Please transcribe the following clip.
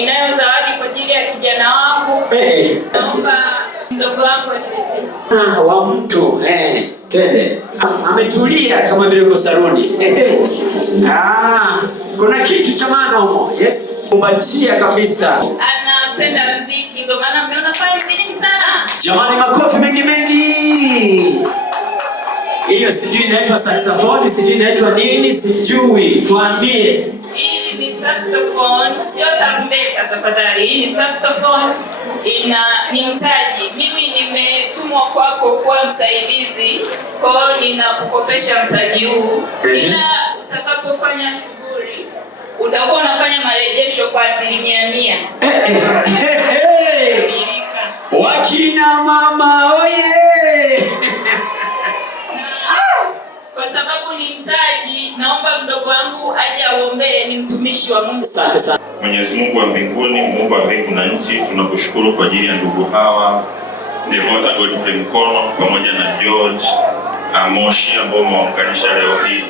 ninayo zawadi kwa ajili ya kijana wangu. Naomba mdogo wangu aniletee. Wa mtu twende. Ametulia kama vile uko saloni. Kuna kitu cha maana huko. Yes. Kubatia kabisa. Anapenda muziki ndio maana mmeona pale vingi sana. Jamani, makofi mengi mengi. Hiyo sijui inaitwa saxophone, sijui inaitwa nini, sijui. Tuambie. Hii ni saxophone, sio tarumbeta tafadhali. Hii ni saxophone, ni mtaji. Mimi nimetumwa kwako kuwa msaidizi, kwa hiyo ninakukopesha mtaji huu. Ila utakapofanya shughuli, utakuwa unafanya marejesho kwa 100%. Wakina mama oye! Kwa sababu ni mtaji, naomba mdogo wangu aje aombee, ni mtumishi wa Mungu. Asante sana. Mwenyezi Mungu wa mbinguni, Muumba wa mbingu na nchi, tunakushukuru kwa ajili ya ndugu hawa Devota Godfrey Mkono pamoja na George Amoshi ambao wameunganisha leo hii.